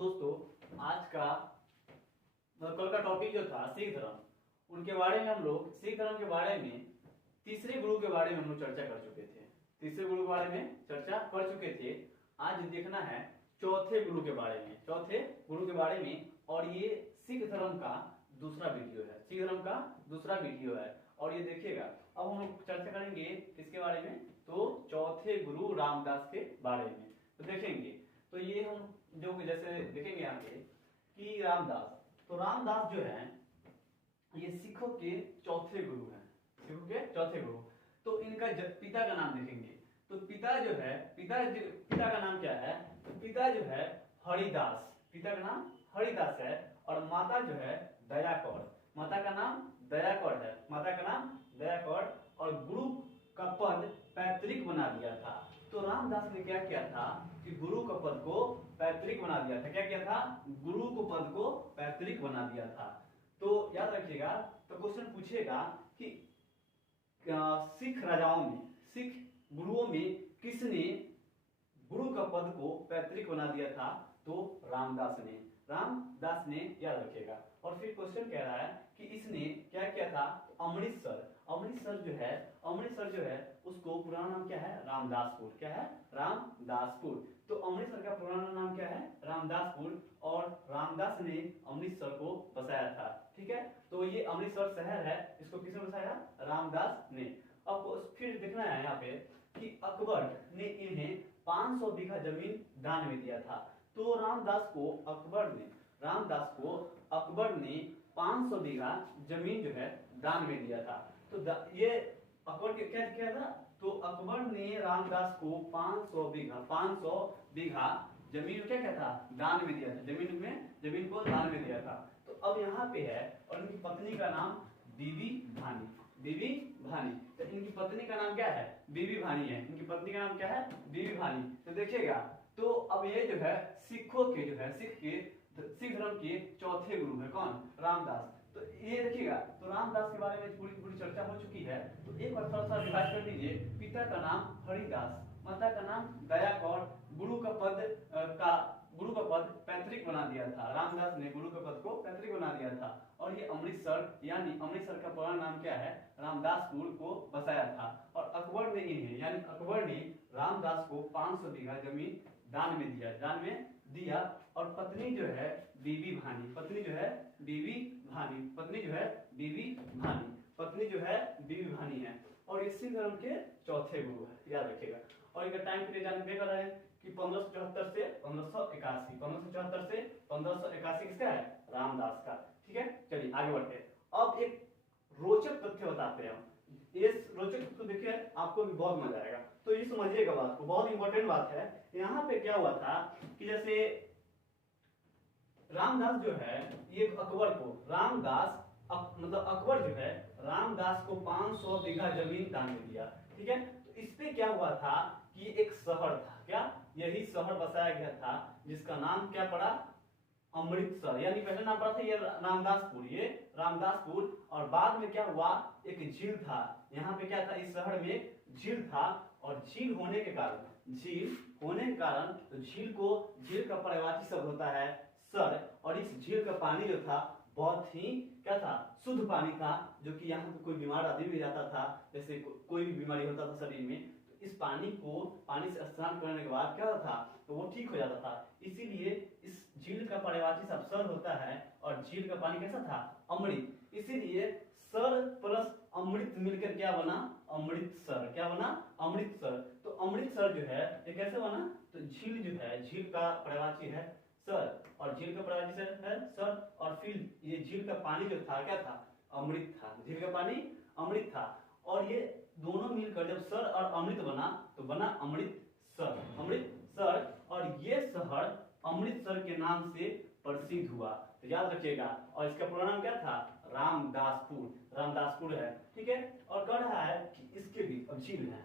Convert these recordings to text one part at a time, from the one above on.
दोस्तों आज का कल का टॉपिक जो था सिख धर्म, उनके बारे में हम लोग सिख धर्म के बारे में तीसरे गुरु के बारे में हम लोग चर्चा कर चुके थे। तीसरे गुरु के बारे में चर्चा कर चुके थे। आज देखना है चौथे गुरु के बारे में, चौथे गुरु के बारे में। और ये सिख धर्म का दूसरा वीडियो है, सिख धर्म का दूसरा वीडियो है। और ये देखिएगा, अब हम लोग चर्चा करेंगे किसके बारे में, तो चौथे गुरु रामदास के बारे में। तो देखेंगे, तो ये हम जो जैसे देखेंगे यहाँ पे कि रामदास, तो रामदास जो है ये सिखों के चौथे गुरु हैं, सिखों के चौथे गुरु। तो इनका पिता का नाम देखेंगे, तो पिता जो है, पिता का नाम क्या है, तो पिता जो है हरिदास, पिता का नाम हरिदास है। और माता जो है दया कौर, माता का नाम दया कौर है, माता का नाम दया कौर। और गुरु का पद पैतृक बना दिया था। तो रामदास ने क्या किया था कि गुरु का पद को पैतृक बना दिया था। क्या किया था? गुरु को पद को पैतृक बना दिया था। तो याद रखिएगा, तो क्वेश्चन पूछेगा कि सिख राजाओं में, सिख गुरुओं में किसने गुरु का पद को पैतृक बना दिया था? तो रामदास ने, रामदास ने, याद रखिएगा। और फिर क्वेश्चन कह रहा है कि इसने क्या किया था? अमृतसर, अमृतसर जो है उसको पुराना नाम क्या है? रामदासपुर। क्या है? रामदासपुर। तो अमृतसर का पुराना नाम क्या है? रामदासपुर। और रामदास ने अमृतसर को बसाया था। ठीक है, तो ये अमृतसर शहर है, इसको किसने बसाया? रामदास ने। अब फिर देखना है यहाँ पे कि अकबर ने इन्हें 500 बीघा जमीन दान में दिया था। तो रामदास को अकबर ने 500 बीघा जमीन जो है दान में दिया था। तो ये अकबर के क्या किया था? तो अकबर ने रामदास को 500 बीघा जमीन क्या क्या था? दान में दिया था। जमीन को दान में दिया था। तो अब यहाँ पे है, और इनकी पत्नी का नाम बीबी भानी, बीबी भानी। तो इनकी पत्नी का नाम क्या है? बीबी भानी है। इनकी पत्नी का नाम क्या है? बीबी भानी। तो देखिएगा, तो अब ये जो है सिखों के जो है सिख धर्म के चौथे गुरु है कौन? रामदास। तो ये देखिएगा, तो रामदास के बारे में पूरी चर्चा हो चुकी है। तो एक बार थोड़ा सा रिवाइज कर लीजिए। पिता का नाम हरिदास, माता का नाम दया कौर, गुरु का पद पैतृक बना दिया था। रामदास ने गुरु के पद को पैतृक बना दिया था। और ये अमृतसर, यानी अमृतसर का पुराना नाम क्या है? रामदासपुर को बसाया था। और अकबर ने इन्हें, यानी अकबर ने रामदास को 500 बीघा जमीन दान में दिया। और पत्नी जो है बीबी भानी, पत्नी जो है बीबी भानी है। और ये सिख धर्म के चौथे गुरु है, याद रखिएगा। और इनका टाइम पीरियड जान दे कर रहे हैं कि 1574 से 1581, 1574 से 1581 किसका है? रामदास का। ठीक है, चलिए आगे बढ़ते हैं। अब एक रोचक तथ्य बताते हैं हम। इस रोचक तथ्य देखिए, आपको भी बहुत मजा आएगा। तो ये समझिएगा बात को, बहुत इंपॉर्टेंट बात है। यहाँ पे क्या हुआ था कि जैसे रामदास जो है, ये अकबर को अकबर जो है रामदास को 500 बीघा जमीन दान में दिया। ठीक है, तो इस पे क्या हुआ था कि एक शहर था, क्या यही शहर बसाया गया था जिसका नाम क्या पड़ा? अमृतसर। यानी पहले नाम पड़ा था ये रामदासपुर। और बाद में क्या हुआ? एक झील था। यहाँ पे क्या था? इस शहर में झील था। और झील होने के कारण तो झील का पर्यायवाची शब्द होता है सर। और इस झील का पानी जो था बहुत ही क्या था? शुद्ध पानी था, जो कि यहाँ पे कोई बीमार आदमी भी जाता था, जैसे कोई भी बीमारी होता था शरीर में, तो इस पानी से स्नान करने के बाद क्या होता था? तो वो ठीक हो जाता था। इसीलिए इस झील का पर्यायवाची शब्द सर होता है। और झील का पानी कैसा था? अमृत। इसीलिए सर प्लस अमृत मिलकर क्या बना? अमृतसर। क्या बना? अमृतसर। तो अमृतसर जो है ये कैसे बना? तो झील जो है, झील का पर्यायवाची है सर, और झील का पर्यायवाची है सर। और फिर ये झील का पानी जो था क्या था? अमृत था। झील का पानी अमृत था। और ये दोनों मिलकर जब सर और अमृत बना तो बना अमृतसर। और ये शहर अमृतसर के नाम से प्रसिद्ध हुआ। तो याद रखिएगा। और इसका पूरा नाम क्या था? रामदासपुर है। ठीक है, और कह रहा है कि इसके बीच अब झील है,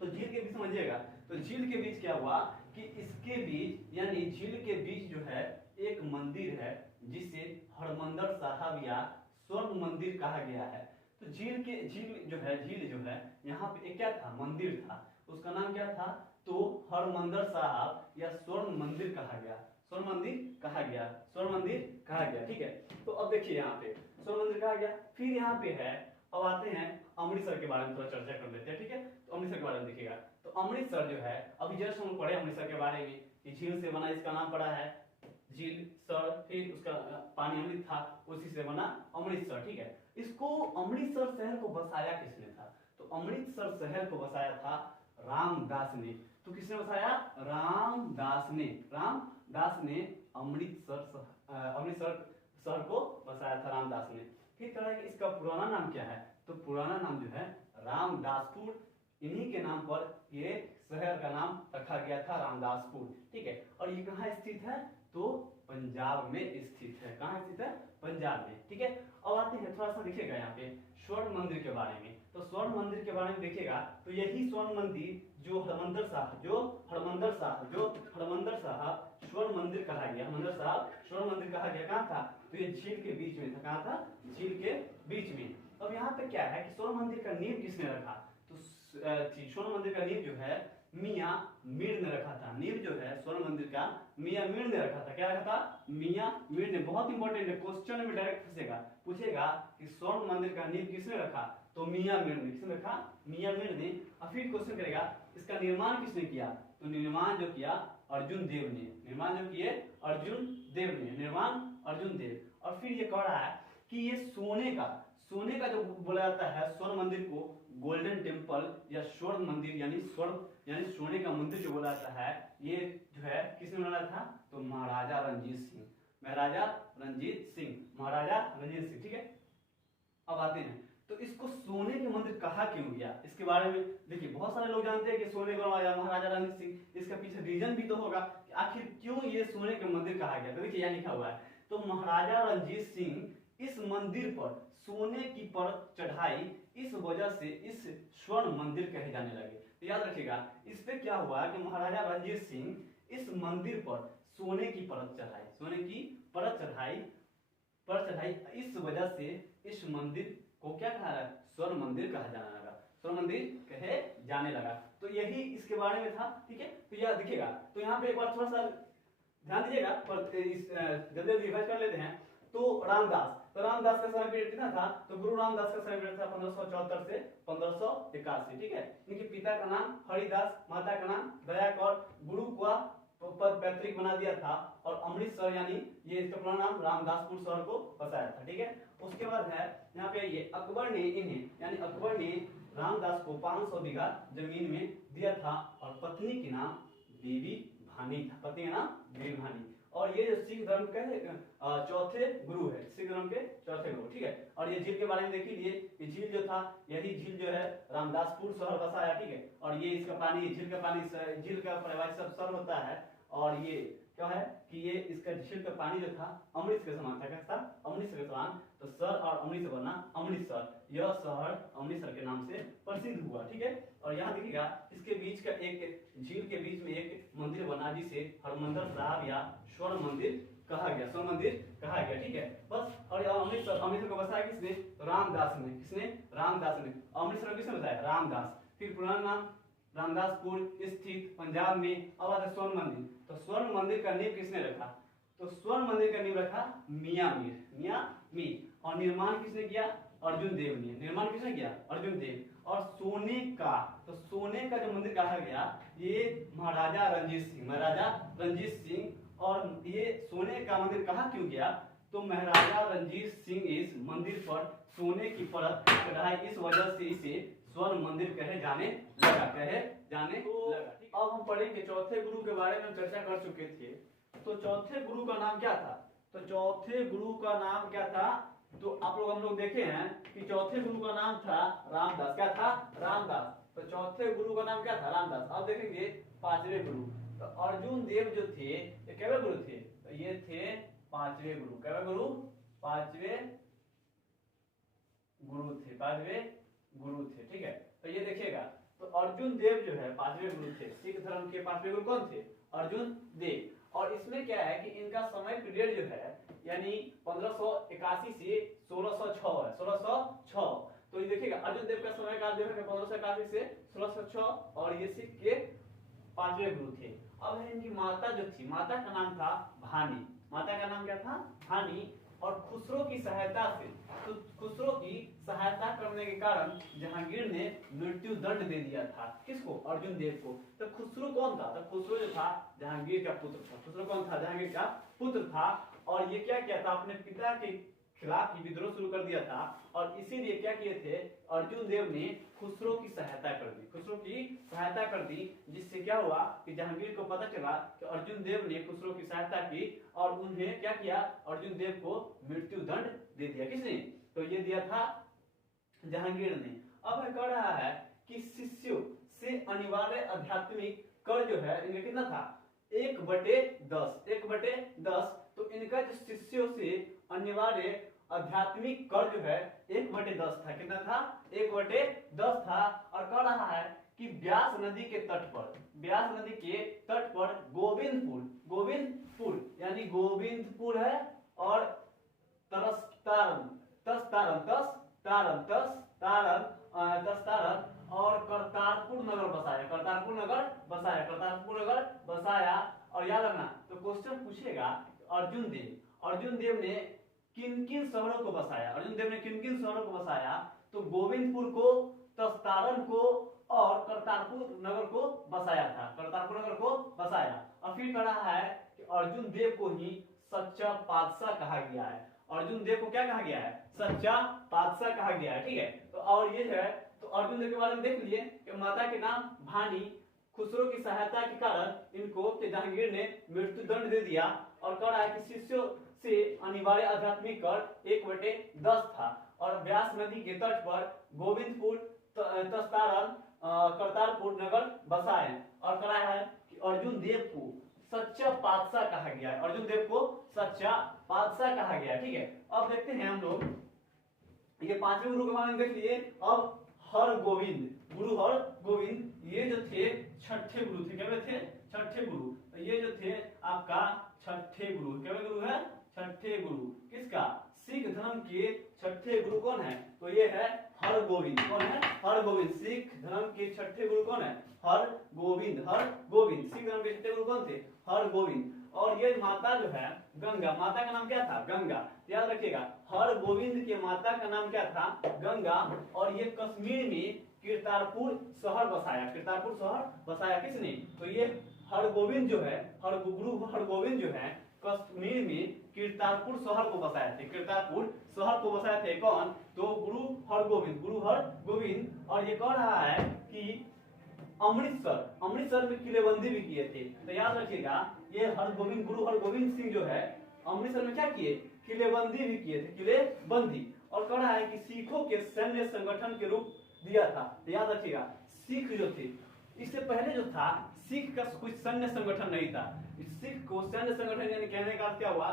तो झील के बीच समझिएगा। तो झील के बीच क्या हुआ कि इसके बीच, यानी झील के बीच जो है एक मंदिर है जिसे हरमंदिर साहब या स्वर्ण मंदिर कहा गया है। तो झील जो है यहाँ पे एक क्या था? मंदिर था। उसका नाम क्या था? तो हरमंदिर साहब या स्वर्ण मंदिर कहा गया। स्वर्ण मंदिर कहा गया, स्वर्ण मंदिर कहा गया। ठीक है, तो अब देखिए यहाँ पे स्वर्ण मंदिर कहा गया। फिर यहाँ पे है, अब आते हैं अमृतसर के बारे में थोड़ा चर्चा कर लेते हैं। ठीक है, तो अमृतसर के बारे में देखिएगा। तो अमृतसर जो है, अभी जस्ट हम पढ़े अमृतसर के बारे में कि झील से बना, इसका नाम पड़ा है झील सर, फिर उसका पानी अमृत था, उसी से बना अमृतसर। ठीक है, इसको अमृतसर शहर को बसाया किसने था? तो अमृतसर शहर को बसाया था रामदास ने। तो किसने बसाया? रामदास ने। रामदास ने अमृतसर शहर को बसाया था, रामदास ने। फिर कह रहा है कि इसका पुराना नाम क्या है? तो पुराना नाम जो है रामदासपुर। इन्हीं के नाम पर ये शहर का नाम रखा गया था, रामदासपुर। ठीक है, और ये कहाँ स्थित है? तो पंजाब में स्थित है। कहाँ स्थित है? पंजाब में। ठीक है, अब आते हैं थोड़ा सा देखिएगा यहाँ पे स्वर्ण मंदिर के बारे में। तो स्वर्ण मंदिर के बारे में देखिएगा तो यही स्वर्ण मंदिर जो हरमंदिर साहब स्वर्ण मंदिर कहा गया, हरमंदिर साहब स्वर्ण मंदिर कहा गया। कहाँ था? तो ये झील के बीच में था। कहाँ था? झील के बीच में। अब यहाँ पे क्या है कि स्वर्ण मंदिर का नींव किसने रखा? तो स्वर्ण मंदिर का नींव जो है मियां मीर ने रखा था। नींव जो है स्वर्ण मंदिर का मियां मीर ने रखा था। क्या रखा था? मियां मीर ने। बहुत इंपॉर्टेंट है, क्वेश्चन में डायरेक्ट फंसेगा, पूछेगा कि स्वर्ण मंदिर का नींव किसने रखा? तो मियां मीर ने। किसने रखा? मियां मीर ने। और फिर क्वेश्चन करेगा इसका निर्माण किसने किया? तो निर्माण जो किया अर्जुन देव ने। निर्माण जो किए अर्जुन देव ने, निर्माण अर्जुन देव। और फिर ये कह रहा है कि ये सोने का जो बोला जाता है स्वर्ण मंदिर को गोल्डन टेम्पल या स्वर्ण मंदिर यानी सोने का मंदिर जो बोला जाता है, ये जो है किसने बनाया था? तो महाराजा रणजीत सिंह। महाराजा रणजीत सिंह। ठीक है, अब आते हैं तो इसको सोने के मंदिर कहा क्यों गया? इसके बारे में देखिए, बहुत सारे लोग जानते हैं कि सोने को बनवाया महाराजा रणजीत सिंह। इसका पीछे रीजन भी तो होगा कि आखिर क्यों ये सोने के मंदिर कहा गया। तो देखिए यहाँ लिखा हुआ है, तो महाराजा रणजीत सिंह इस मंदिर पर सोने की परत चढ़ाई, इस वजह से इस स्वर्ण मंदिर कहे जाने लगे। तो याद रखिएगा, इस पे क्या हुआ कि महाराजा रणजीत सिंह इस मंदिर पर सोने की परत चढ़ाई, इस वजह से इस मंदिर को क्या कहा? स्वर्ण मंदिर कहा जाने लगा, स्वर्ण मंदिर कहे जाने लगा। तो यही इसके बारे में था। ठीक है, तो यह दिखेगा। तो यहाँ पे एक बार थोड़ा सा ध्यान दीजिएगा, जल्दी रिवाइज कर लेते हैं। तो रामदास का समय पीरियड कितना था? तो गुरु रामदास का समय पीरियड था 1574 से 1581। ठीक है, इनके पिता का नाम हरिदास, माता का नाम दया कौर, गुरु का पद पैतृक बना दिया था, और अमृतसर यानी ये इसका पूरा नाम रामदासपुर शहर को बसाया था। ठीक है, उसके बाद है यहाँ पे ये अकबर ने रामदास को 500 बीघा जमीन में दिया था, और पत्नी के नाम बीबी भानी था। पत्नी का नाम बीबी भानी। और ये जो सिख धर्म के चौथे गुरु है, सिख धर्म के चौथे गुरु। ठीक है, और ये झील के बारे में देख लीजिए, ये झील जो था, यही झील जो है रामदासपुर शहर बसाया। ठीक है, और ये इसका पानी, झील का प्रवाह सब सर होता है, और ये क्या है कि ये इसका झील का पानी जो था अमृत के समान था। कैसा? अमृत के समान। तो सर और अमृत से बना अमृतसर। यह शहर अमृतसर के नाम से प्रसिद्ध हुआ। ठीक है, और यहाँ देखिएगा इसके बीच का एक झील के बीच में एक मंदिर बना, जिसे हरमंदिर साहब या स्वर्ण मंदिर कहा गया, स्वर्ण मंदिर कहा गया। ठीक है, बस। और अमृतसर को बसाया किसने? रामदास ने। किसने? रामदास ने। अमृतसर किसने बताया? रामदास। फिर पुराना नाम रामदासपुर स्थित पंजाब में। अब आता है स्वर्ण मंदिर। तो स्वर्ण मंदिर का नींव किसने रखा? तो स्वर्ण मंदिर का नींव रखा मियां मीर। और निर्माण किसने किया? अर्जुन देव ने। निर्माण किसने किया? अर्जुन देव। और सोने का जो मंदिर कहा गया, ये महाराजा रणजीत सिंह। और ये सोने का मंदिर कहा क्यों गया? तो महाराजा रणजीत सिंह इस मंदिर पर सोने की परत चढ़ाई, इस वजह से इसे स्वर्ण मंदिर कहे जाने लगा। अब हम पढ़ेंगे चौथे गुरु के बारे में चर्चा कर चुके थे। तो चौथे गुरु का नाम क्या था? तो चौथे गुरु का नाम क्या था? तो हम लोग देखे हैं कि चौथे गुरु का नाम था रामदास। क्या था? रामदास। तो चौथे गुरु का नाम क्या था? रामदास। अब देखेंगे पांचवें गुरु। तो अर्जुन देव जो थे, ये कैवे गुरु थे? तो ये थे पांचवें गुरु। कैवे गुरु? पांचवें गुरु थे। ठीक है, तो ये देखिएगा, तो अर्जुन देव जो है पांचवें गुरु थे। सिख धर्म के पांचवें गुरु कौन थे? अर्जुन देव। और इसमें क्या है कि इनका समय पीरियड जो है यानी 1581 से 1606 है। 1606। तो ये देखिएगा अर्जुन देव का समय काल जो है 1581 से 1606, और ये सिख के पांचवें गुरु थे। अब है इनकी माता जो थी, माता का नाम था भानी, माता का नाम क्या था? भानी। और खुसरो की सहायता से, तो खुसरो की सहायता करने के कारण जहांगीर ने मृत्यु दंड दे दिया था। किसको? अर्जुन देव को। तो खुसरो कौन था? तो खुसरो जो था जहांगीर का पुत्र था। खुसरो कौन था? जहांगीर का पुत्र था। और ये क्या किया था? अपने पिता के खिलाफ ही विद्रोह शुरू कर दिया था। और इसीलिए क्या किए थे? अर्जुन देव ने खुसरो की सहायता कर दी, खुसरो की सहायता कर दी, जिससे क्या हुआ कि जहांगीर को पता चला कि अर्जुन देव ने खुसरो की सहायता की और उन्हें क्या किया? अर्जुन देव को मृत्यु दंड दे दिया। किसने? तो ये दिया था जहांगीर ने। अब कह रहा है कि शिष्यों से अनिवार्य आध्यात्मिक कर जो है इनका कितना था? 1/10, 1/10। तो इनका जो शिष्यों से अनिवार्य आध्यात्मिक कर जो है 1/10 था। कितना था? 1/10 था। और कह रहा है कि व्यास नदी के तट पर, व्यास नदी के तट पर गोविंदपुर, गोविंदपुर यानी गोविंदपुर है और तस्तारन, तस्तारन, तस्तारन, तस्तारन, तस्तारन और करतारपुर नगर बसाया, करतारपुर नगर बसाया, करतारपुर नगर बसाया। और याद रखना, तो क्वेश्चन पूछेगा अर्जुन देव ने किन किन शहरों को बसाया? अर्जुन देव ने किन किन शहरों को बसाया? तो गोविंदपुर को, तस्तारन को और करतारपुर नगर को बसाया था, करतारपुर नगर को बसाया। और फिर कह रहा है कि अर्जुन देव को ही सच्चा बादशाह कहा गया है। अर्जुन देव को क्या कहा गया है? सच्चा बादशाह कहा गया है। ठीक है, तो और ये है, तो अर्जुन देव के बारे में देख लिए कि माता के नाम भानी, खुसरो की सहायता के कारण इनको जहांगीर ने मृत्यु दंड दे दिया। और कह रहा है कि शिष्यों से अनिवार्य आध्यात्मिक कर 1/10 था। और व्यास नदी के तट पर गोविंदपुर, तस्तारन, करतारपुर नगर बसाए। और कह रहा है कि अर्जुन देव को सच्चा बादशाह कहा गया है, अर्जुन देव को सच्चा बादशाह कहा गया है। ठीक है, अब देखते हैं हम लोग ये पांचवें गुरु के बारे में देख लिए। अब हर गोविंद, गुरु हर गोविंद, ये जो थे छठे गुरु थे। क्या थे? छठे गुरु। तो ये जो थे आपका छठे गुरु, क्या गुरु है? छठे गुरु। किसका? सिख धर्म के छठे गुरु कौन है? तो ये है हर गोविंद। कौन है? हर गोविंद। सिख धर्म के छठे गुरु कौन है? हर गोविंद, हर गोविंद। सिख धर्म के छठे गुरु कौन थे? हर गोविंद। और ये माता जो है गंगा, माता का नाम क्या था? गंगा। याद रखिएगा, हर गोविंद के माता का नाम क्या था? गंगा। और ये कश्मीर में करतारपुर शहर बसाया, करतारपुर शहर बसाया। किसने? तो ये हर गोविंद जो है, हर गुरु हर गोविंद जो है कश्मीर में करतारपुर शहर को बसाए थे, करतारपुर शहर को बसाए थे। कौन? तो गुरु हर गोविंद, गुरु हर गोविंद। और ये कह रहा है कि अमृतसर में किलेबंदी भी किए थे। तो याद रखिएगा, ये हर गोविंद, गुरु हर गोविंद सिंह जो है अमृतसर में क्या किए? किलेबंदी भी किए थे, किलेबंदी। और कह रहा है कि सिखों के सैन्य संगठन के रूप दिया था। तो याद रखिएगा, सिख जो थे, इससे पहले जो था सिख का कोई सैन्य संगठन नहीं था। सिख को सैन्य संगठन यानी कहने का क्या हुआ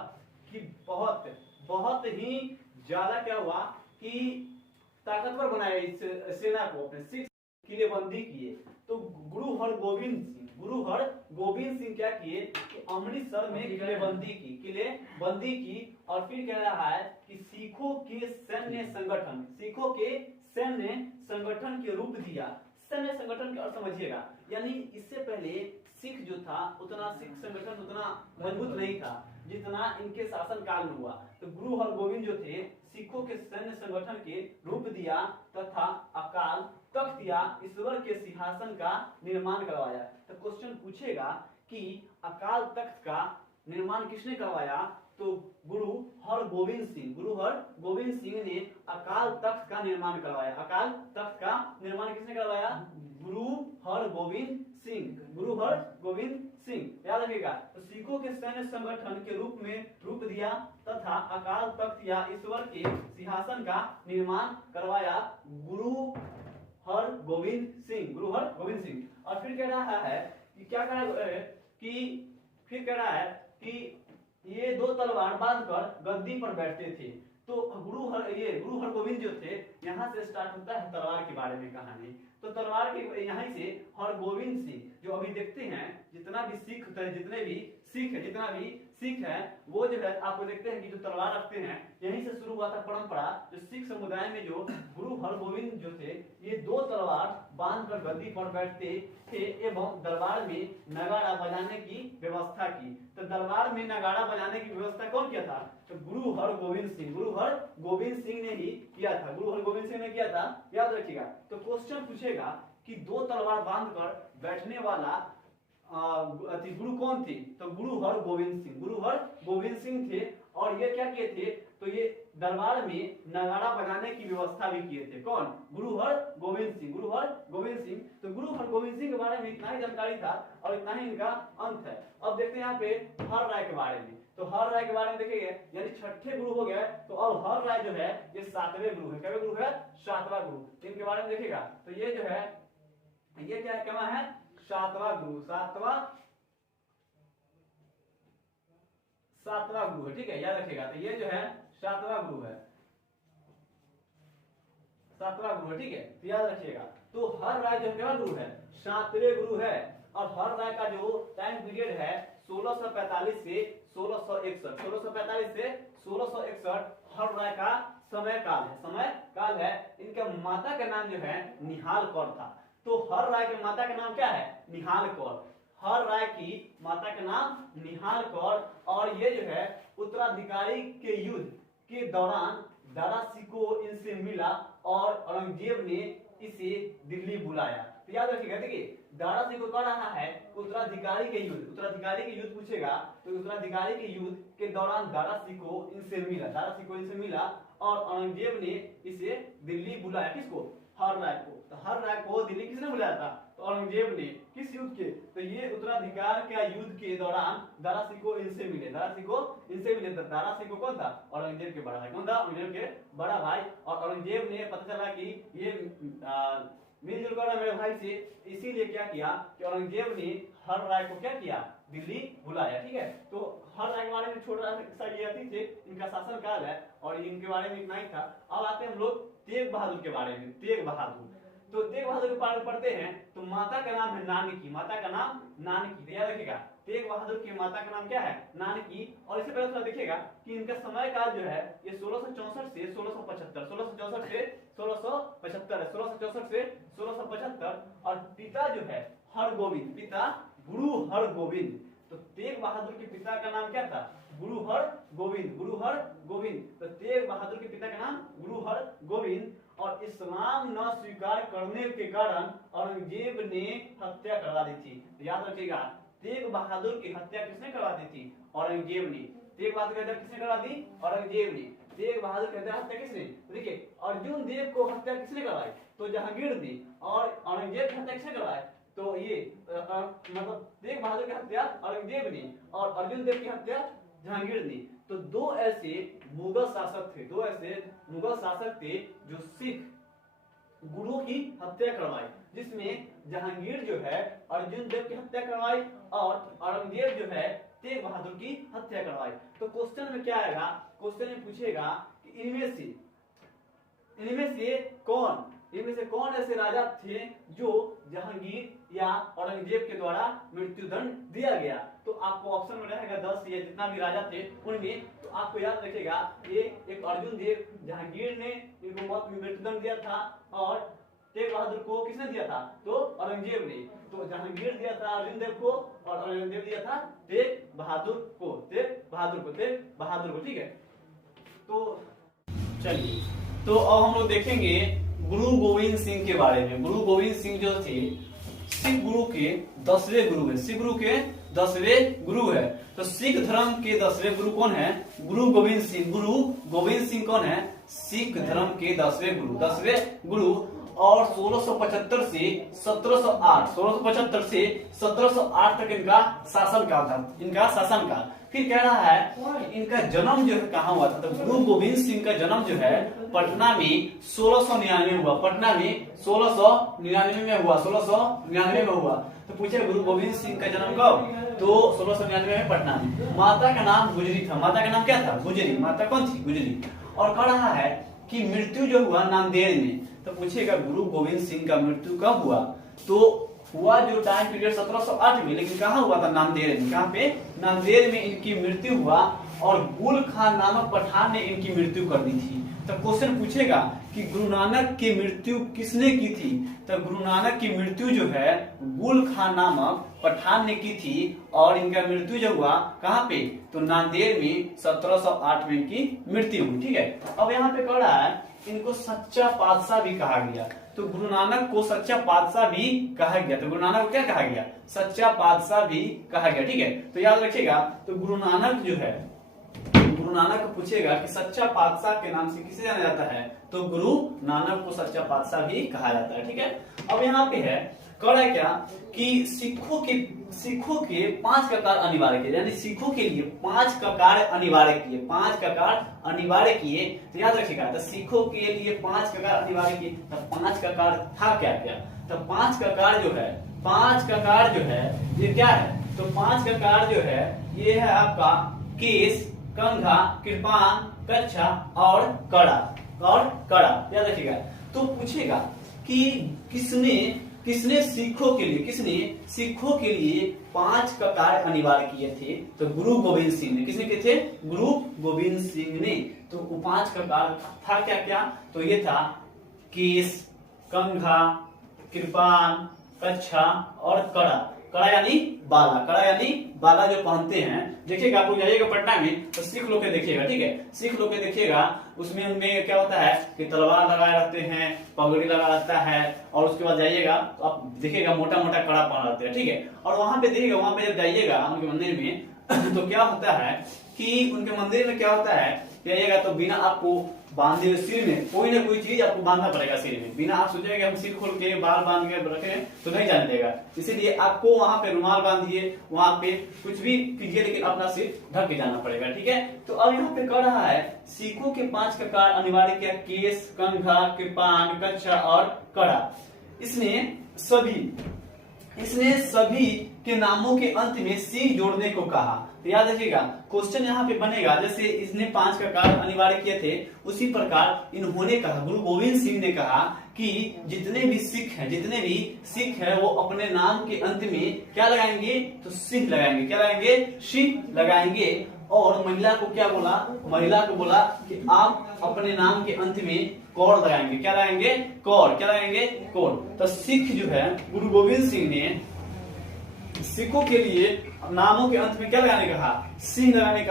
कि बहुत ही ज्यादा क्या हुआ कि ताकतवर बनाया इस सेना को, अपने सिख किलेबंदी किए। तो गुरु हरगोविंद सिंह क्या किए कि अमृतसर में किलेबंदी की। और फिर कह रहा है कि सिखों के सैन्य संगठन के रूप दिया। सैन्य संगठन के अर्थ समझिएगा, यानी इससे पहले सिख जो था उतना सिख संगठन उतना मजबूत नहीं था जितना इनके शासन काल में हुआ। तो गुरु हरगोविंद जो थे सिखों के सैन्य संगठन के रूप दिया तथा अकाल तख्त या ईश्वर के सिंहासन का निर्माण करवाया। तो क्वेश्चन पूछेगा कि अकाल तख्त का निर्माण किसने करवाया? तो गुरु हरगोविंद सिंह ने अकाल तख्त का निर्माण करवाया। अकाल तख्त का निर्माण किसने करवाया? गुरु हरगोविंद सिंह। याद रखिएगा, तो सिखों के सैन्य संगठन के रूप दिया तथा अकाल तख्त या ईश्वर के सिंहासन का निर्माण करवाया गुरु हरगोविंद सिंह। और फिर कह रहा है कि क्या कह रहा है कि ये दो तलवार बांधकर गद्दी पर बैठते थे। तो गुरु हरगोविंद जो थे, यहाँ से स्टार्ट होता है तलवार के बारे में कहानी। तो तलवार के यहाँ से हरगोविंद सिंह जो अभी देखते हैं, जितना भी सिख है वो जो है आपको देखते हैं कि जो तलवार रखते हैं, यहीं से शुरू हुआ था परंपरा। जो सिख समुदाय में जो गुरु हरगोविंद जो थे, ये दो तलवार बांधकर गद्दी पर बैठते थे एवं दरबार में नगाड़ा बजाने की व्यवस्था की। तो दरबार में नगाड़ा बजाने की व्यवस्था कौन किया था? तो गुरु हरगोविंद सिंह, गुरु हरगोविंद सिंह ने ही किया था, गुरु हरगोविंद सिंह ने किया था, याद रखिएगा। तो क्वेश्चन पूछेगा कि दो तलवार बांधकर बैठने वाला गुरु कौन थे? तो गुरु हरगोविंद सिंह, गुरु हरगोविंद सिंह थे। और ये क्या किए थे? तो ये दरबार में नगाड़ा बजाने की व्यवस्था भी किए थे। कौन? गुरु हरगोविंद सिंह, गुरु हरगोविंद सिंह। तो गुरु हरगोविंद सिंह के बारे में इतना ही जानकारी था और इतना ही इनका अंत है। अब देखते हैं यहाँ पे हर राय के बारे में। तो हर राय के बारे में देखिए, यानी छठे गुरु हो गए। तो अब हर राय जो है ये सातवें गुरु है। क्या गुरु है? सातवां गुरु। इनके बारे में देखिएगा तो ये जो है ये क्या है? सातवां गुरु, सातवां गुरु है, ठीक है, याद रखिएगा। तो ये जो है सातवां गुरु है, सातवां गुरु है, ठीक है, तो याद रखिएगा। तो हर राय जो है गुरु है, सातवें गुरु है। और हर राय का जो टाइम पीरियड है 1645 से 1661, 1645 से 1661 हर राय का समय काल है। इनका माता का नाम जो है निहाल कौर था। तो हर राय के माता का नाम क्या है? निहाल कौर। हर राय की माता का नाम निहाल कौर। और ये जो है उत्तराधिकारी के युद्ध के दौरान दारा सिकोह इनसे मिला और औरंगजेब ने इसे दिल्ली बुलाया। तो याद रखिएगा, देखिए दारा सिकोह कह रहा है उत्तराधिकारी के युद्ध, उत्तराधिकारी के युद्ध पूछेगा तो उत्तराधिकारी के युद्ध के दौरान दारा सिकोह इनसे मिला और औरंगजेब ने इसे दिल्ली बुलाया। किसको? हर राय को। तो हर राय को दिल्ली किसने बुलाया था? तो औरंगजेब ने। किस युद्ध के? तो ये उत्तराधिकार का युद्ध के दौरान दारा सिकोह इनसे मिले, दारा सिकोह कौन था? औरंगजेब के बड़ा भाई। कौन था? औरंगजेब के बड़ा भाई। और औरंगजेब ने पता चला कि ये मिलजुल कर मेरे भाई से, इसीलिए क्या किया कि औरंगजेब ने हर राय को क्या किया? दिल्ली बुलाया, ठीक है। तो हर राय के बारे में छोटा सा ये थे, इनका शासन काल है और इनके बारे में इतना ही था। अब आते हैं हम लोग तेग बहादुर के बारे में। तेग बहादुर, तो तेग बहादुर के बारे में पढ़ते हैं। तो माता का नाम है नानकी, माता का नाम नानकी। याद रखिएगा, तेग बहादुर की माता का नाम क्या है? नानकी। और इससे पहले थोड़ा देखिएगा कि इनका समय काल जो है ये 1664 से 1675, 1664 से 1675 है, 1664 से 1675। और पिता जो है हरगोविंद, पिता गुरु हरगोविंद। तो तेग बहादुर के पिता का नाम क्या था? गुरु हरगोविंद, गुरु हरगोविंद। तो तेग बहादुर के पिता का नाम गुरु हरगोविंद। और इस्लाम न स्वीकार करने के कारण औरंगजेब ने हत्या करवा दी थी। तो याद रखिएगा, तेग बहादुर की हत्या किसने करवा दी थी? औरंगजेब ने। तेग बहादुर की हत्या किसने करवा दी? औरंगजेब ने। तेग बहादुर की हत्या किसने? देखिए, अर्जुन देव को हत्या किसने करवाई? तो जहांगीर ने। और औरंगजेब की हत्या किसने करवाई? तो ये मतलब तेग बहादुर की हत्या औरंगजेब ने और अर्जुन देव की हत्या जहांगीर ने। तो दो ऐसे मुगल शासक थे जो सिख गुरु की हत्या करवाई, जिसमें जहांगीर जो है अर्जुन देव की हत्या करवाई और औरंगजेब जो है तेग बहादुर की हत्या करवाई। तो क्वेश्चन में क्या आएगा? क्वेश्चन में पूछेगा कि इनमें से कौन ऐसे राजा थे जो जहांगीर या औरंगजेब के द्वारा मृत्यु दंड दिया गया? तो आपको ऑप्शन में रहेगा 10 या जितना भी राजा थे उनमें। तो आपको याद रखेगा, ये एक अर्जुन देव, जहांगीर ने इनको मृत्यु दंड दिया था और तेग बहादुर को किसने दिया था? तो औरंगजेब ने। तो जहांगीर दिया था अर्जुन देव को और औरंगजेब दिया था तेग बहादुर को, ठीक है। तो चलिए, तो अब हम लोग देखेंगे गुरु गोविंद सिंह के बारे में। गुरु गोविंद सिंह जो थे सिख गुरु के 10वें गुरु है, सिख गुरु के 10वें गुरु है। तो सिख धर्म के 10वें गुरु कौन है? गुरु गोविंद सिंह। गुरु गोविंद सिंह कौन है? सिख धर्म के 10वें गुरु। और 1675 से 1708 तक इनका शासन काल था, फिर कह रहा है कि इनका जन्म जो है कहाँ हुआ था? तो गुरु गोविंद सिंह का जन्म जो है पटना में 1699 हुआ, पटना में 1699 में हुआ। तो पूछे गुरु गोविंद सिंह का जन्म कब? तो 1699 में पटना में। माता का नाम गुजरी था। माता का नाम क्या था? गुजरी। माता कौन थी? गुजरी। और कह रहा है कि मृत्यु जो हुआ नांदेड़ में। तो पूछेगा गुरु गोविंद सिंह का मृत्यु कब हुआ? तो हुआ जो टाइम पीरियड 1708 में, लेकिन कहाँ हुआ था? नांदेड़ में। कहाँ पे? नांदेड़ में इनकी मृत्यु हुआ और गुल खान नामक पठान ने इनकी मृत्यु कर दी थी। तो क्वेश्चन पूछेगा कि गुरु नानक की मृत्यु किसने की थी? तो गुरु नानक की मृत्यु जो है गुल खान नामक पठान ने की थी और इनका मृत्यु जो हुआ कहाँ पे, तो नांदेड़ में 1708 में इनकी मृत्यु हुई। ठीक है, अब यहाँ पे कह रहा है इनको सच्चा बादशाह भी कहा गया, तो गुरु नानक को सच्चा बादशाह भी कहा गया। तो गुरु नानक को क्या कहा गया, सच्चा बादशाह भी कहा गया। ठीक है, तो याद रखिएगा, तो गुरु नानक जो है, गुरु नानक को पूछेगा कि सच्चा बादशाह के नाम से किसे जाना जाता है, तो गुरु नानक को सच्चा बादशाह भी कहा जाता है। ठीक है, अब यहाँ पे है कह रहा है क्या कि सिखों के 5 ककार अनिवार्य किए, यानी सिखों के लिए 5 ककार अनिवार्य किए, 5 ककार अनिवार्य किए। तो याद रखिएगा, तो सिखों के लिए 5 ककार अनिवार्य किए, तो 5 ककार था क्या क्या, तो 5 ककार जो है, 5 ककार जो है ये क्या है, तो 5 ककार जो है ये है आपका केस, कंघा, कृपान, कच्छा और कड़ा। याद रखिएगा। तो पूछेगा कि किसने सिखों के लिए 5 ककार अनिवार्य किए थे, तो गुरु गोविंद सिंह ने। किसने किए थे, गुरु गोविंद सिंह ने। तो वो 5 ककार था क्या क्या, तो ये था केस, कंघा, कृपान, कच्छा और कड़ा यानी बाला जो पहनते हैं। देखिएगा, आप लोग जाइएगा पटना में तो सिख लोग के देखिएगा। ठीक है, सिख लोग के देखिएगा, उसमें उनमें क्या होता है कि तलवार लगाए रहते हैं, पगड़ी लगा रहता है, और उसके बाद जाइएगा तो आप देखिएगा मोटा मोटा कड़ा पहन रहते हैं। ठीक है, और वहां पे देखिएगा, वहां पे जब जाइएगा उनके मंदिर में तो क्या होता है कि उनके मंदिर में क्या होता है, जाइएगा तो बिना आपको बांधे हुए सिर में कोई ना कोई चीज आपको बांधना पड़ेगा सिर में। बिना आप सोचेगा हम सिर खोल के बाल बांध के रखे तो नहीं जाने देगा, इसीलिए आपको वहां पे रुमाल बांधिए, वहां पे कुछ भी कीजिए, लेकिन अपना सिर ढक के जाना पड़ेगा। ठीक है, तो अब यहाँ पे कह रहा है सिखों के 5 ककार अनिवार्य किया, केस, कंघा, कृपान, कच्छा और कड़ा। इसने सभी के नामों के अंत में सी जोड़ने को कहा। तो याद रखिएगा, क्वेश्चन यहाँ पे बनेगा, जैसे इसने 5 ककार अनिवार्य किए थे, उसी प्रकार इन्होंने कहा, गुरु गोविंद सिंह ने कहा कि जितने भी सिख है वो अपने नाम के अंत में क्या लगाएंगे, तो सिंह लगाएंगे। क्या लगाएंगे, सिंह लगाएंगे। और महिला को क्या बोला, महिला को बोला कि आप अपने नाम के अंत में कौर लगाएंगे। क्या लगाएंगे, कौर। क्या लगाएंगे, कौर। तो सिख जो है, गुरु गोविंद सिंह ने सिखों के लिए नामों के अंत में क्या लगाने कहा, सिंह लगाने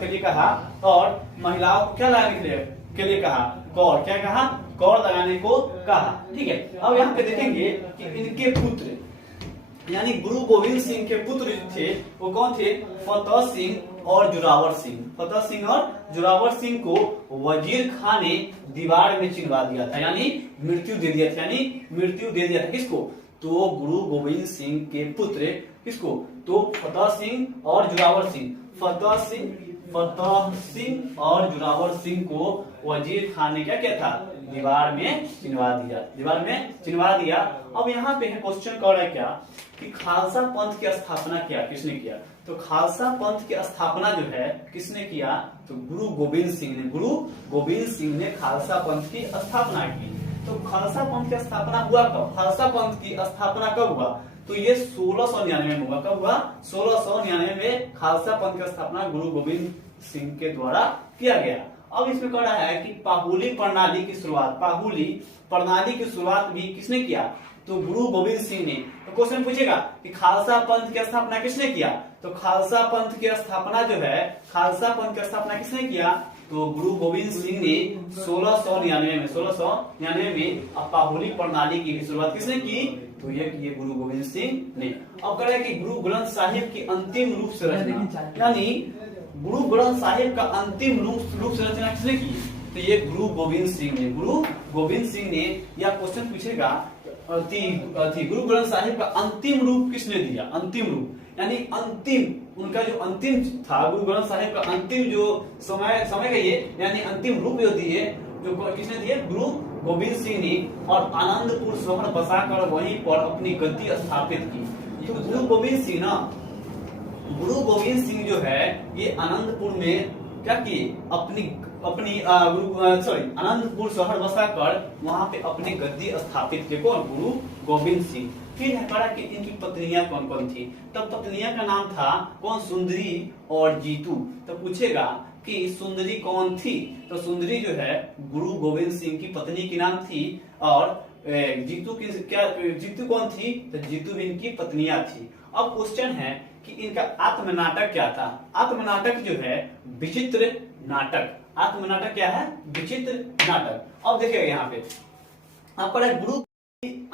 के लिए कहा, और महिलाओं को क्या लगाने के लिए कहा, कौर। क्या कहा, कौर लगाने को कहा। ठीक है, अब यहाँ पे देखेंगे कि इनके पुत्र यानी गुरु गोविंद सिंह के पुत्र थे वो कौन थे, फतेह सिंह और जोरावर सिंह। फतेह सिंह और जोरावर सिंह को वजीर खान ने दीवार में चिनवा दिया था, यानी मृत्यु दे दिया था। किसको, तो गुरु गोविंद सिंह के पुत्र किसको, तो फतेह सिंह और जोरावर सिंह। फतेह सिंह और जोरावर सिंह को वजीर खान ने क्या किया था, दीवार में चिनवा दिया। अब यहाँ पे है क्वेश्चन कर रहा है क्या कि खालसा पंथ की स्थापना किसने किया, तो खालसा पंथ की स्थापना जो है किसने किया, तो गुरु गोविंद सिंह ने खालसा पंथ की स्थापना की। तो खालसा पंथ की स्थापना हुआ कब, खालसा पंथ की स्थापना कब हुआ, तो ये 1699 में हुआ। कब हुआ, 1699 में खालसा पंथ की स्थापना गुरु गोविंद सिंह के द्वारा किया गया। अब इसमें कह रहा है कि पाहुली प्रणाली की शुरुआत भी किसने किया, तो गुरु गोविंद सिंह ने। तो क्वेश्चन पूछेगा कि खालसा पंथ की स्थापना किसने किया, तो खालसा पंथ की स्थापना किसने किया, तो गुरु गोविंद सिंह ने 1699 में पाहुली प्रणाली की शुरुआत किसने की, तो ये गुरु गोविंद सिंह ने। अब कह रहे हैं कि गुरु ग्रंथ साहिब की अंतिम रूप से रचना, यानी गुरु ग्रंथ साहिब का अंतिम रूप से रचना किसने की, तो ये गुरु गोविंद सिंह ने। या क्वेश्चन पूछेगा गुरु ग्रंथ साहिब का अंतिम रूप किसने दिया, अंतिम रूप यानी उनका जो अंतिम था, गुरु ग्रंथ साहिब का अंतिम जो समय का ये यानी अंतिम रूप जो दिए, जो किसने दिए, गुरु गोविंद सिंह ने। और आनंदपुर शहर बसाकर वहीं पर अपनी गद्दी स्थापित की। तो गुरु गोविंद सिंह जो है ये आनंदपुर में क्या किए, आनंदपुर शहर बसाकर वहां पे अपनी गद्दी स्थापित किए। कौन, गुरु गोविंद सिंह। फिर है कहा कि इनकी पत्नियां कौन कौन थी, तब पत्नियां का नाम था कौन, सुंदरी और जीतू। तो पूछेगा कि सुंदरी कौन थी, तो सुंदरी जो है गुरु गोविंद सिंह की पत्नी की नाम थी। और जीतू कौन थी, तो जीतू भी इनकी पत्नियां थी। अब क्वेश्चन है कि इनका आत्मनाटक क्या था। आत्मनाटक जो है विचित्र नाटक। आत्मनाटक क्या है? विचित्र नाटक। अब देखिएगा यहाँ पे आपका गुरु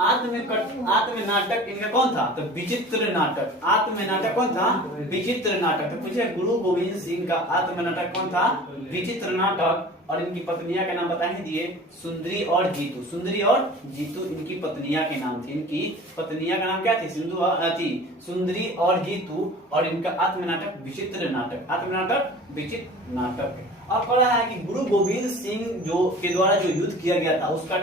आत्मनाटक इनका कौन था? तो विचित्र नाटक। आत्मनाटक कौन था? विचित्र नाटक। तो पूछे गुरु गोविंद सिंह का आत्मनाटक कौन था? विचित्र नाटक। और इनकी पत्नियां का नाम बताए दिए, सुंदरी और जीतू। सुंदरी और जीतू इनकी पत्नियां के नाम थे। इनकी पत्नियां का नाम क्या थी? सुंदरी और जीतू। और इनका आत्मनाटक विचित्र नाटक। आत्मनाटक विचित्र नाटक। अब पढ़ा है कि गुरु गोविंद सिंह जो के द्वारा जो युद्ध किया गया था उसका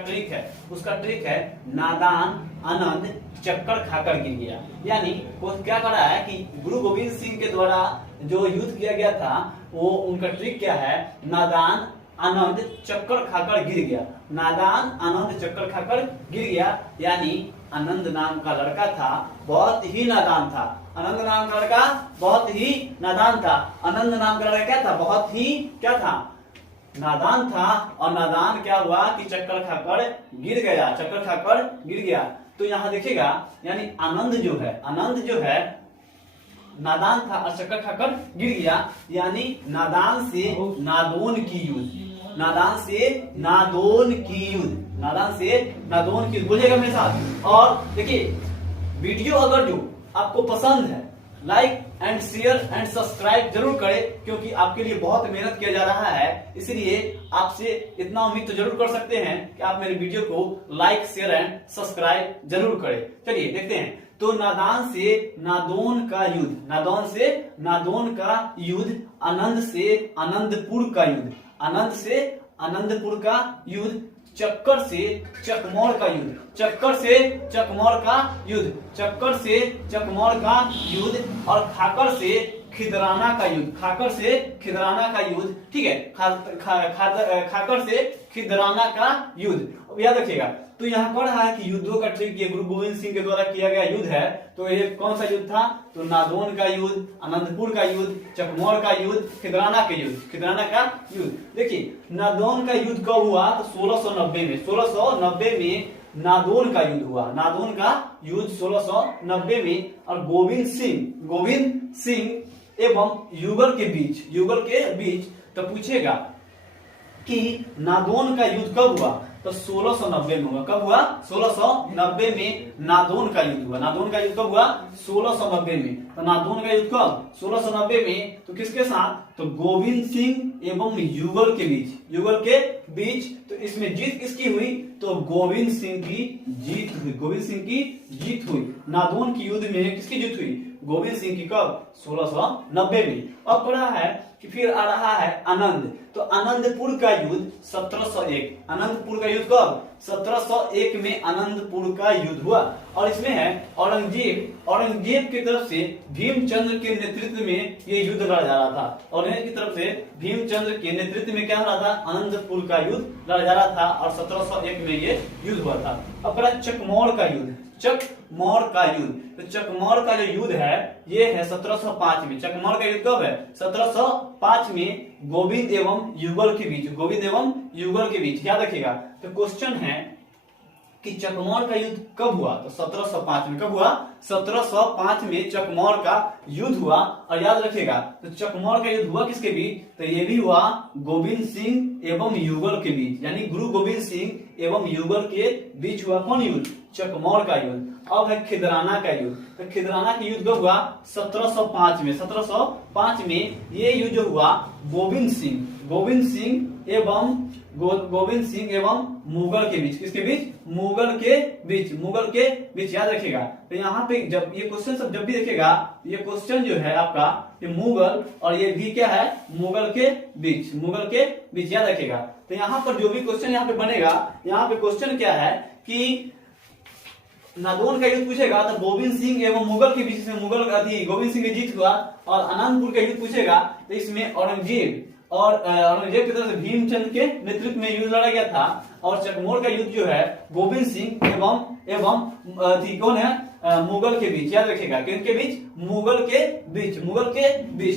ट्रिक है नादान आनंद चक्कर खाकर गिर गया। यानी वो क्या करा है कि गुरु गोविंद सिंह के द्वारा जो युद्ध किया गया था वो उनका ट्रिक क्या है? नादान आनंद चक्कर खाकर गिर गया। नादान आनंद चक्कर खाकर गिर गया। यानी आनंद नाम का लड़का था, बहुत ही नादान था। आनंद नाम का लड़का बहुत ही नादान था। आनंद नाम का लड़का क्या था? बहुत ही क्या था? नादान था। और नादान क्या हुआ कि चक्कर खाकर गिर गया। चक्कर खाकर गिर गया। तो यहाँ देखिएगा यानी आनंद जो है नादान था और चक्कर खाकर गिर गया। यानी नादान से नादोन की युद्ध। नादान से नादोन की युद्ध। नादान से नादोन की युद्ध। बोलिएगा मेरे साथ। और देखिए वीडियो अगर जो आपको पसंद है like and share and subscribe जरूर करें, क्योंकि आपके लिए बहुत मेहनत किया जा रहा है। इसलिए आपसे इतना उम्मीद तो जरूर कर सकते हैं कि आप मेरे वीडियो को लाइक शेयर एंड सब्सक्राइब जरूर करें। चलिए देखते हैं। तो नादान से नादोन का युद्ध। नादौन से नादोन का युद्ध। आनंद से आनंदपुर का युद्ध। आनंद से आनंदपुर का युद्ध। चक्कर से चकमौर का युद्ध। चक्कर से चकमौर का युद्ध। चक्कर से चकमौर का युद्ध। और खाकर से खिदराना का युद्ध। खाकर से खिदराना का युद्ध। ठीक है। खाकर से खिदराना का युद्ध। याद रखिएगा। तो यहाँ पढ़ रहा है कि युद्धों का ट्रिक ये गुरु गोविंद सिंह के द्वारा किया गया युद्ध है। तो ये कौन सा युद्ध था? तो नादौन का युद्ध, आनंदपुर का युद्ध, चकमौर का युद्ध, खिदराना का युद्ध। खिदराना का युद्ध। देखिए नादौन का युद्ध कब हुआ? तो 1690 में। 1690 में नादौन का युद्ध हुआ। नादौन का युद्ध 1690 में। और गोविंद सिंह एवं युगल के बीच तो पूछेगा कि नादौन का युद्ध कब हुआ? तो 1690 में हुआ। कब हुआ? 1690 में नादौन का युद्ध हुआ। नादौन का युद्ध कब हुआ? 1690 में। तो नादौन का युद्ध कब? 1690 में। तो किसके साथ? तो गोविंद सिंह एवं युगल के बीच। तो इसमें जीत किसकी हुई? तो गोविंद सिंह की जीत हुई। गोविंद सिंह की जीत हुई। नादौन की युद्ध में किसकी जीत हुई? गोविंद सिंह की। कब? 1690 में। अब पढ़ा है कि फिर आ रहा है आनंद। तो आनंदपुर का युद्ध 1701। आनंदपुर का युद्ध कब? 1701 में आनंदपुर का युद्ध हुआ। और इसमें है औरंगजेब की तरफ से भीमचंद्र के नेतृत्व में ये युद्ध लड़ा जा रहा था। औरंगजेब की तरफ से भीमचंद्र के नेतृत्व में क्या हो रहा था? आनंदपुर का युद्ध लड़ा जा रहा था। और 1701 में ये युद्ध हुआ था। अब पड़ा चकमौर का युद्ध। चकमौर का युद्ध। तो चकमौर का जो युद्ध है ये है 1705 में। चकमौर का युद्ध कब है? 1705 में गोविंद एवं युगल के बीच। गोविंद एवं युगल के बीच। याद रखिएगा। तो क्वेश्चन है कि चकमौर का युद्ध कब हुआ? तो 1705 में। कब हुआ? 1705 में चकमौर का युद्ध हुआ। और याद रखिएगा तो चकमौर का युद्ध हुआ किसके बीच? तो ये भी हुआ गोविंद सिंह एवं युगल के बीच। यानी गुरु गोविंद सिंह एवं युगल के बीच हुआ कौन युद्ध? चकमौर का युद्ध। अब है खिदराना का युद्ध। तो खिदराना का युद्ध कब हुआ? 1705 में। 1705 में ये युद्ध हुआ गोविंद सिंह एवं मुगल के बीच। किसके बीच? मुगल के बीच। याद रखिएगा। तो यहाँ पे जब ये क्वेश्चन सब जब भी देखेगा ये क्वेश्चन जो है आपका ये मुगल और ये भी क्या है? मुगल के बीच। याद रखिएगा। तो यहाँ पर जो भी क्वेश्चन यहाँ पे बनेगा, यहाँ पे क्वेश्चन क्या है कि नादौन का युद्ध पूछेगा तो गोविंद सिंह एवं मुगल के बीच में गोविंद सिंह की जीत हुआ। और आनंदपुर का युद्ध पूछेगा तो इसमें औरंगजेब की तरफ से भीमचंद्र के नेतृत्व में युद्ध लड़ा गया था। और चकमौर का युद्ध जो है गोविंद सिंह एवं कौन है? मुगल के बीच। याद रखिएगा किनके बीच? मुगल के बीच।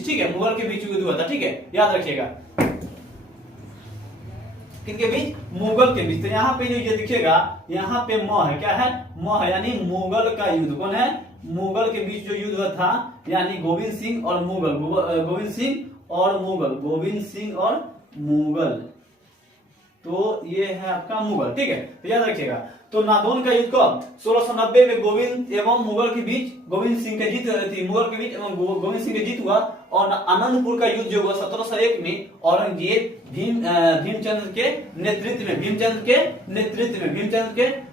ठीक है। मुगल के बीच युद्ध हुआ था। ठीक है। याद रखिएगा किनके बीच? मुगल के बीच। तो यहाँ पे जो ये दिखेगा यहाँ पे म है। क्या है? म है। यानी मुगल का युद्ध। कौन है? मुगल के बीच जो युद्ध हुआ था, यानी गोविंद सिंह और मुगल, गोविंद सिंह और मुगल, गोविंद सिंह और मुगल, तो ये है आपका मुगल। ठीक है, तो याद रखिएगा। तो नादौन का युद्ध कब? 1690 में गोविंद एवं मुगल के बीच, गोविंद सिंह के जीत थी, मुगल के बीच एवं गोविंद सिंह के जीत हुआ। और आनंदपुर का युद्ध जो हुआ 1701 में औरंगजेब भीमचंद्र के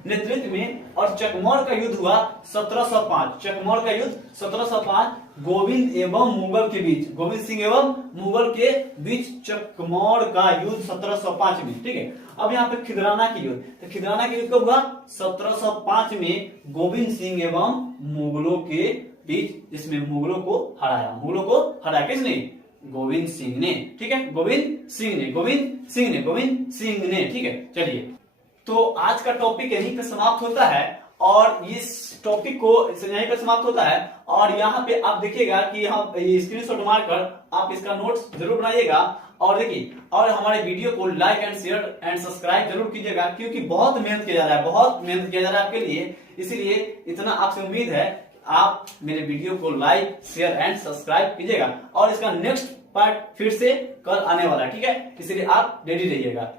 नेतृत्व में, और चकमौर का युद्ध हुआ 1705, चकमौर का युद्ध 1705 गोविंद एवं मुगल के बीच, गोविंद सिंह एवं मुगल के बीच चकमौर का युद्ध 1705 में। ठीक है, अब यहाँ पे खिदराना की युद्ध, तो खिदराना की युद्ध कब हुआ? 1705 में गोविंद सिंह एवं मुगलों के बीच, जिसमें मुगलों को हराया किसने? गोविंद सिंह ने। ठीक है, गोविंद सिंह ने। ठीक है, चलिए, तो आज का टॉपिक यहीं पे समाप्त होता है, और इस टॉपिक को यहीं पे समाप्त होता है। और यहाँ पे आप देखिएगा कि हम स्क्रीनशॉट मारकर आप इसका नोट्स जरूर बनाइएगा, और देखिए, और हमारे वीडियो को like and share and subscribe जरूर कीजिएगा, क्योंकि बहुत मेहनत किया जा रहा है, आपके लिए। इसीलिए इतना आपसे उम्मीद है, आप मेरे वीडियो को लाइक शेयर एंड सब्सक्राइब कीजिएगा, और इसका नेक्स्ट पार्ट फिर से कल आने वाला है। ठीक है, इसलिए आप रेडी रहिएगा।